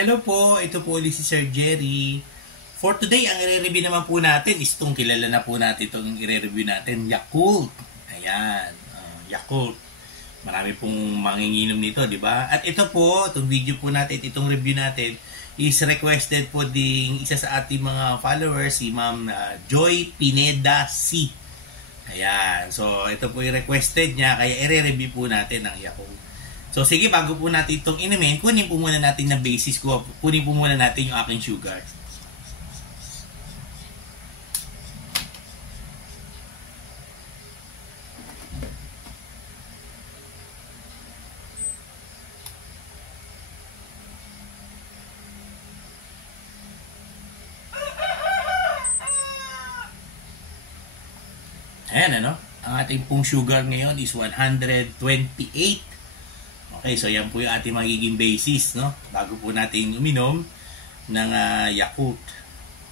Hello po, ito po ulit si Sir Jerry. For today, ang i-review naman po natin is itong kilala na po natin itong i-review natin, Yakult. Ayan, Yakult. Marami pong manginginom nito, di ba? At ito po, itong video po natin, itong review natin is requested po ding isa sa ating mga followers, si Ma'am Joy Pineda C. Ayan, so ito po yung requested niya, kaya i-review po natin ang Yakult. So sige, bago po natin itong inumin, kunin po muna natin na basis ko. Kunin po muna natin yung aking sugar. Ayan, ano? Ang ating pong sugar ngayon is 128. Okay, so yan po yung ating magiging basis, no? Bago po natin uminom ng Yakult.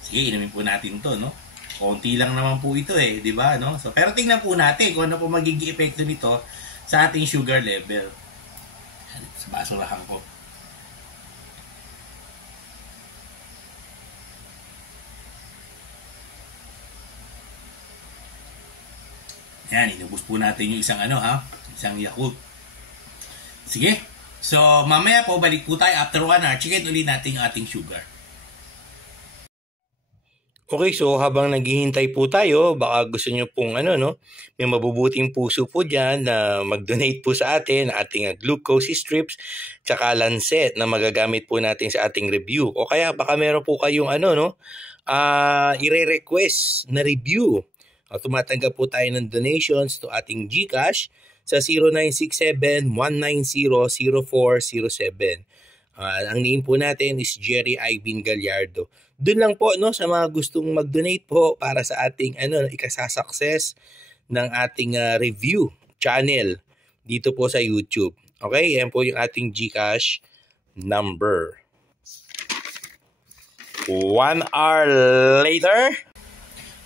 Sige, inumin po natin to, no? Konti lang naman po ito eh, di ba, no? So, pero tingnan po natin kung ano po magiging epekto nito sa ating sugar level. Sa basurahan ko. Yan, inubos po natin yung isang isang Yakult. Sige. So, mamaya po, balik po tayo after 1 hour. Checkin ulit natin yung ating sugar. Okay, so habang naghihintay po tayo, baka gusto nyo pong may mabubuting puso po dyan na mag-donate po sa atin, ating glucose strips, tsaka lancet na magagamit po natin sa ating review. O kaya baka meron po kayong i-request na review. Tumatanggap po tayo ng donations to ating GCash sa 0967-190-0407. Ang name po natin is Jerry Ivan Gallardo. Doon lang po sa mga gustong mag-donate po para sa ating ikasasucess ng ating review channel dito po sa YouTube. Okay, yan po yung ating GCash number. 1 hour later.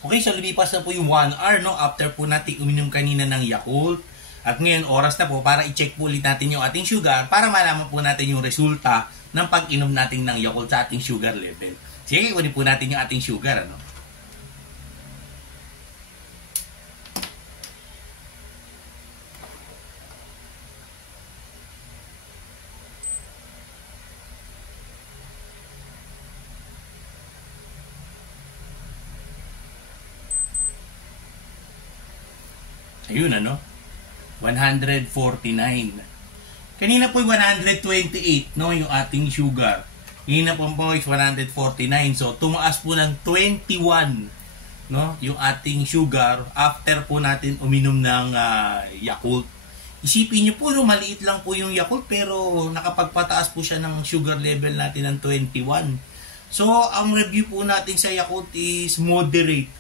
Okay, so lumipas na po yung 1 hour, no? After po natin uminom kanina ng Yakult. At ngayon, oras na po para i-check po ulit natin yung ating sugar para malaman po natin yung resulta ng pag-inom natin ng Yakult sa ating sugar level. Sige, kunin po natin yung ating sugar, ano? Ayun, ano? 149. Kanina po 128, no, yung ating sugar. Kanina po is 149. So tumaas po ng 21, no, yung ating sugar after po natin uminom ng Yakult. Isipin niyo po, no, maliit lang po yung Yakult pero nakapagpataas po siya ng sugar level natin ng 21. So ang review po natin sa Yakult is moderate,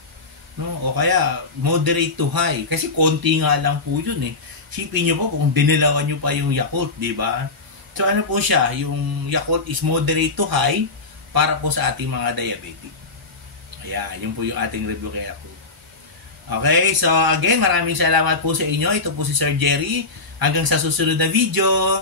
no, o kaya moderate to high kasi konti nga lang po yun eh. Sipin nyo po kung dinilawan nyo pa yung Yakult, di ba? So ano po siya, yung Yakult is moderate to high para po sa ating mga diabetic. Ayan, yun po yung ating review kay Yakult. Okay, so again, maraming salamat po sa inyo. Ito po si Sir Jerry. Hanggang sa susunod na video.